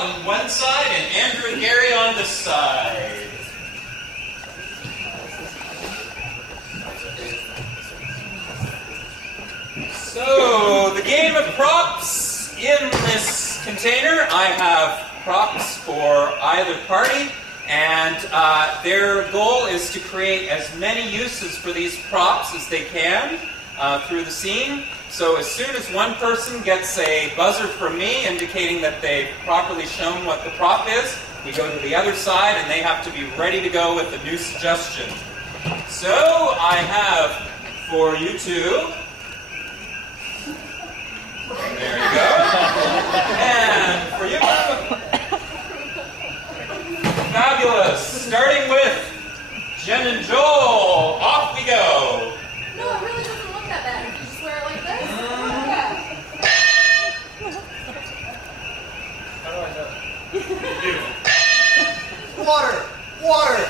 on one side and Andrew and Gary on this side. So, the game of props. In this container, I have props for either party, and their goal is to create as many uses for these props as they can through the scene. So as soon as one person gets a buzzer from me indicating that they've properly shown what the prop is, we go to the other side and they have to be ready to go with a new suggestion. So I have for you two, there you go, and for you, fabulous, starting with Jen and Joel, off we go. No, it really doesn't look that bad. You just wear it like this. How do I know? You. Water! Water!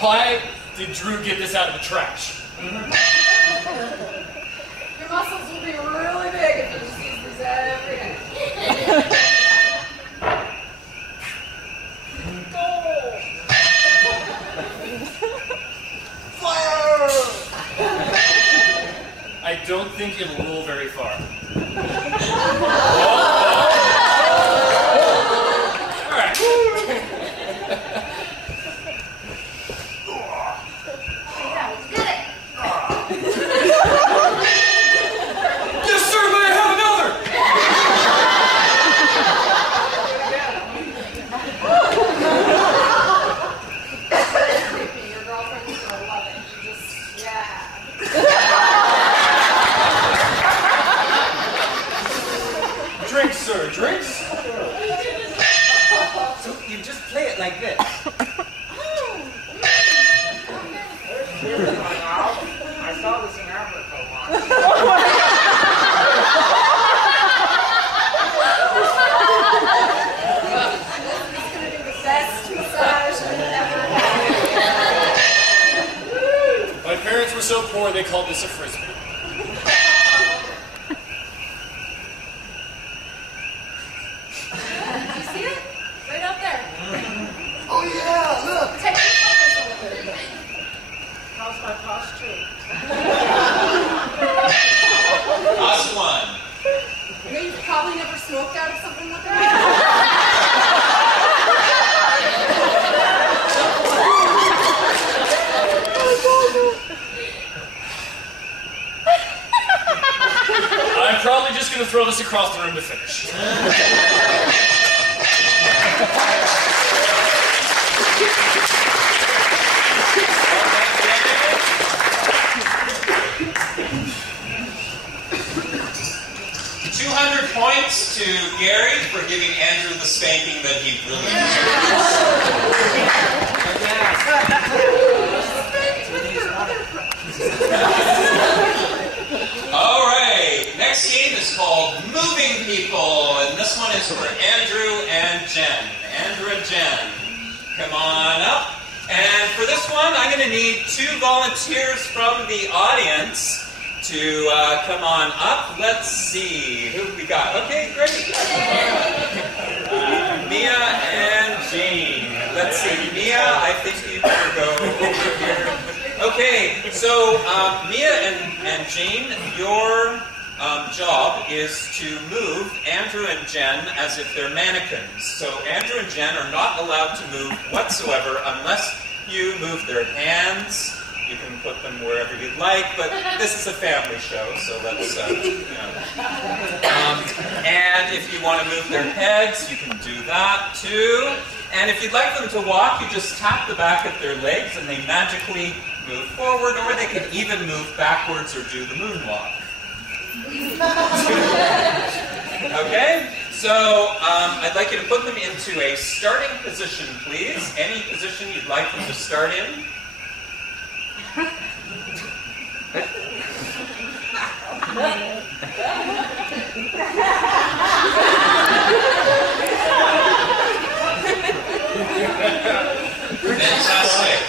Why did Drew get this out of the trash? Your muscles will be really big if you just use these every day. Fire! I don't think it'll roll very far. Alright. Yes, sir, may I have another? Creepy. Your girlfriend's gonna love it. You just, yeah. Drinks, sir, drinks? So you just play it like this. I saw this in Africa once. This is gonna be the best massage ever. My parents were so poor they called this a frisbee. Did you see it? Right up there. Oh yeah, look! Take your focus a little bit. How's my posture? Last one. You know, you've probably never smoked out of something like that. I'm probably just going to throw this across the room to finish. 200 points to Gary for giving Andrew the spanking that he really deserves. All right, next game is called Moving People, and this one is for Andrew and Jen. Andrew and Jen, come on up. And for this one, I'm going to need 2 volunteers from the audience to come on up. Let's see who we got. Okay, great. Mia and Jane. Let's see. Mia, I think you better go over here. Okay, so Mia and Jane, your job is to move Andrew and Jen as if they're mannequins. So Andrew and Jen are not allowed to move whatsoever unless you move their hands. You can put them wherever you'd like, but this is a family show, so let's, and if you want to move their heads, you can do that too. And if you'd like them to walk, you just tap the back of their legs and they magically move forward, or they can even move backwards or do the moonwalk. Okay? So, I'd like you to put them into a starting position, please. Any position you'd like them to start in. Fantastic.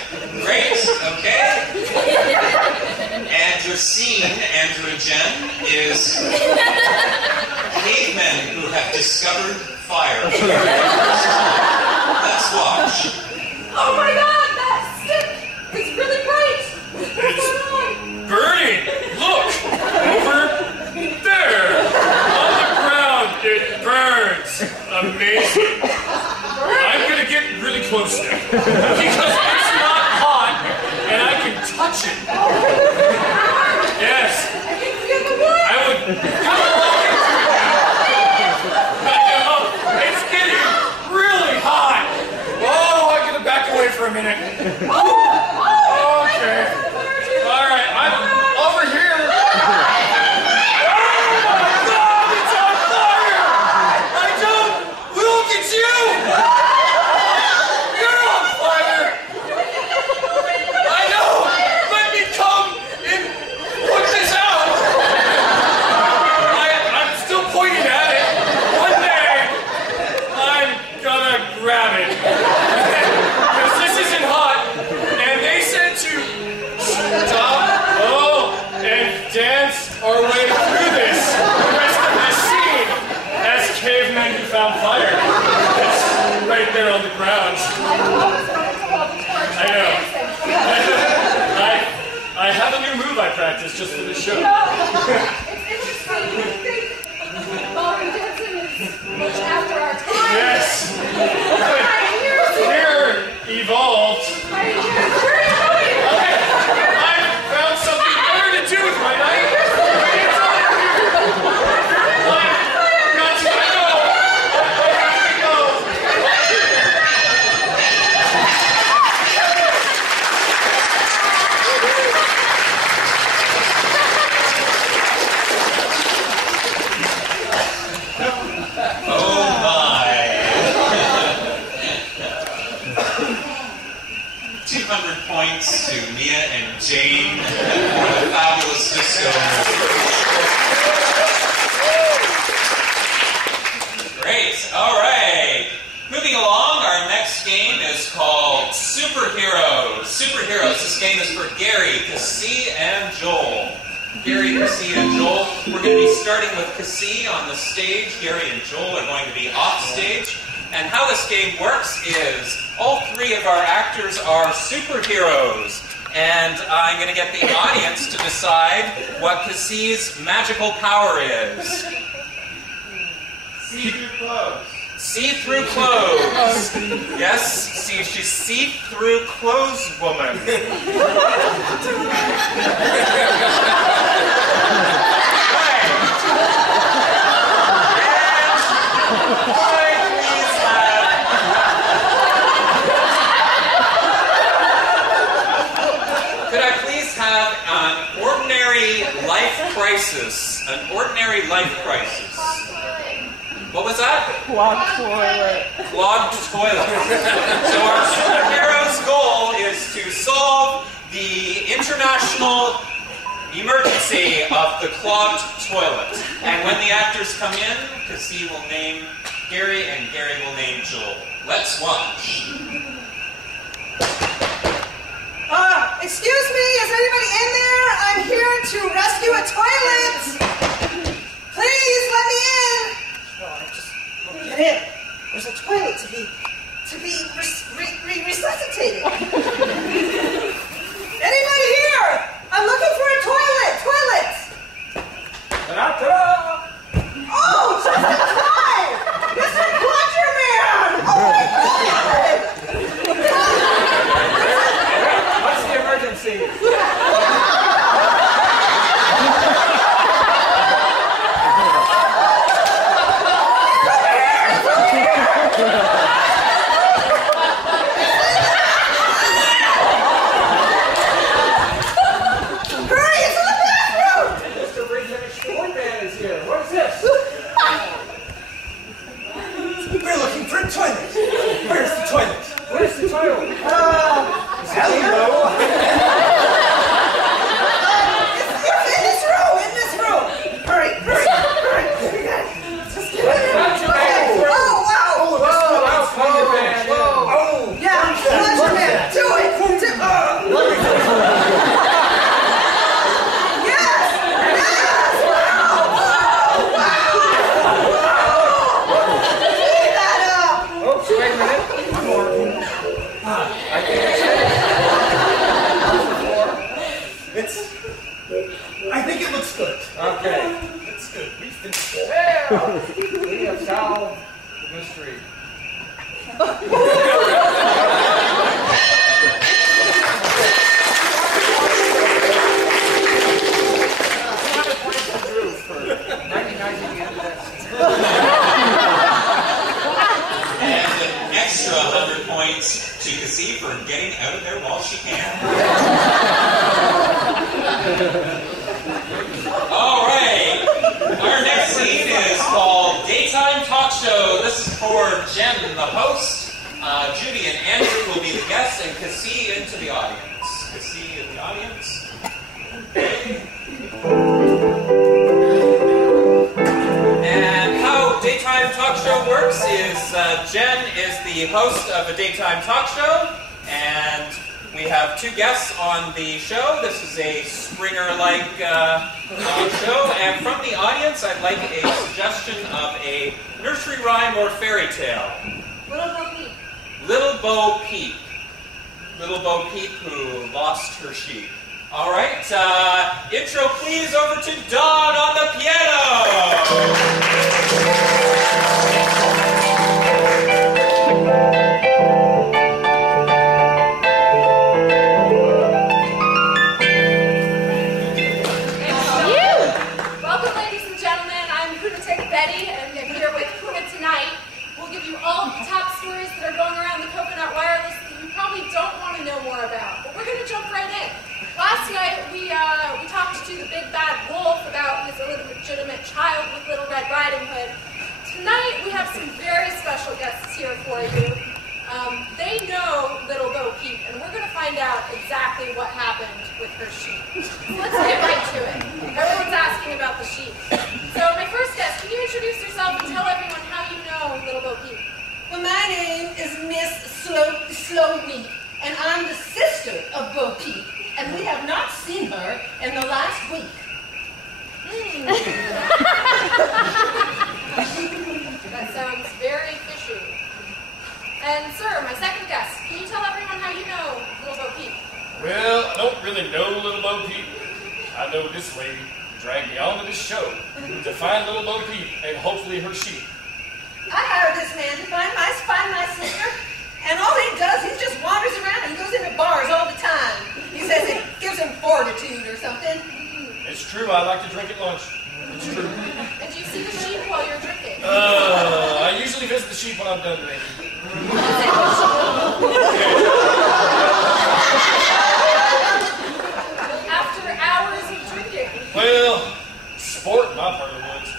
Great. Okay. And your scene, Andrew and Jen, is caveman discovered fire. Let's watch. Oh my god, that stick is really bright. It's burning! Look! Over there! On the ground, it burns! Amazing! I'm gonna get really close now. Because it's not hot, and I can touch it. Yes! I would come along into it now. It's getting really hot! Oh, I'm gonna back away for a minute. Okay. Alright, I'm over here. Oh my god, it's on fire! I don't look at you! You're on fire! I know! Let me come and put this out! I'm still pointing at it. One day, I'm gonna grab it. Because this isn't hot, and they said to stop, and dance our way through this. The rest of this scene as cavemen who found fire. It's right there on the ground. I know. I have a new move I practiced just for this show. It's interesting. You think ballroom dancing is much after our time. Yes. We're evolved. Where are you going? Okay. I found something better to do with my night. Oh my. 200 points to Mia and Jane for the fabulous disco. Great. All right. Moving along, our next game is called Superheroes. Superheroes. This game is for Gary, Cassie, and Joel. Gary, Cassie, and Joel. We're going to be starting with Cassie on the stage. Gary and Joel are going to be off stage. And how this game works is all three of our actors are superheroes. And I'm going to get the audience to decide what Cassie's magical power is. See-through clothes. See-through clothes. Yes, see, she's see-through clothes woman. Could I please have an ordinary life crisis? An ordinary life crisis. What was that? Clogged toilet. Clogged toilet. So our superhero's goal is to solve the international emergency of the clogged toilet. And when the actors come in, Cassie will name Gary and Gary will name Joel. Let's watch. Excuse me, is anybody in there? I'm here to rescue a toilet. Please let me in. Well, I just won't get in. There's a toilet to be resuscitated. Anybody here? I'm looking for a toilet. Oh, just in time! Mr. Clutcherman! Oh my God! What's the emergency? Hurry, it's in the bathroom! Mr. Refinished Boy Band is here. What is this? We're looking for a toilet. Where's the toilet? Where's the toilet? Hello. It's in this room. Hurry. Just get in. Oh, wow. Yeah, pleasure, man. Do it. Yes. Wow. We have solved the mystery. Another point to Drew for recognizing the end of that scene. And an extra 100 points to Cassie for getting out of there while she can. All right. Our next scene is called Daytime Talk Show. This is for Jen, the host. Judy and Andrew will be the guests, and Cassie into the audience. Cassie in the audience. Okay. And how Daytime Talk Show works is Jen is the host of a daytime talk show, and we have two guests on the show. This is a Springer-like show, and from the audience, I'd like a suggestion of a nursery rhyme or fairy tale. Little Bo Peep. Little Bo Peep. Little Bo Peep who lost her sheep. All right, intro please over to Dawn on the piano. Welcome, ladies and gentlemen. I'm Lunatic Betty, and I'm here with Puna tonight. We'll give you all the top stories that are going around the Coconut Wireless that you probably don't want to know more about. But we're going to jump right in. Last night, we talked to the big bad wolf about his illegitimate child with Little Red Riding Hood. Tonight, we have some very special guests here for you. They know Little Bo Peep, and we're going to find out exactly what happened with her sheep. So let's get right to it. Everyone's asking about the sheep. So my first guest, can you introduce yourself and tell everyone how you know Little Bo Peep? Well, my name is Miss Slowweek, and I'm the sister of Bo Peep, and we have not seen her in the last week. That sounds very fishy. And sir, my second guest, can you tell everyone how you know Little Bo Peep? Well, I don't really know Little Bo Peep. I know this lady dragged me onto this show to find Little Bo Peep and hopefully her sheep. I hired this man to find my sister, and all he does, he just wanders around and goes into bars all the time. He says it gives him fortitude or something. It's true, I like to drink at lunch. It's true. And do you see the sheep while you're drinking? I usually visit the sheep when I'm done drinking. After hours of drinking. Well, sport in my part of the woods.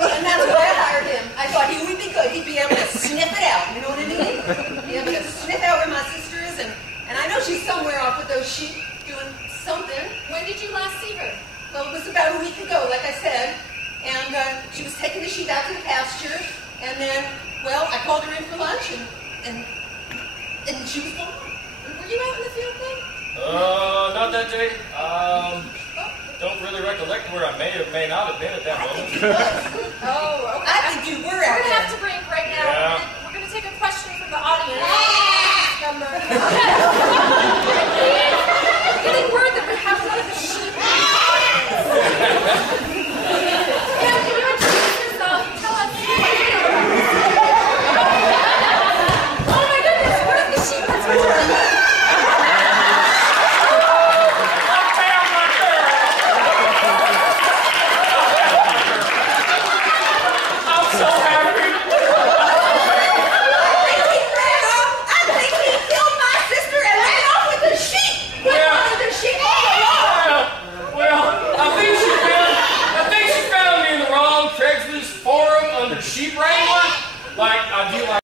And that's why I hired him. I thought he would be good. He'd be able to sniff it out, you know what I mean? Be able to sniff out where my sister is, and I know she's somewhere off with those sheep doing something. When did you last see her? Well, it was about a week ago, like I said, and she was taking the sheep out to the pasture, and then, well, I called her in for lunch, and she was gone. Were you out in the field then? Not that day. Don't really recollect where I may or may not have been at that moment. Oh, okay. I think you were We're out going to there. have to break right now. Yeah. We're going to take a question from the audience. Number. We're getting word that we have one of the sheep. Can you introduce yourself and tell us what you know? Oh my goodness, where's the sheep that's returned? I'm so happy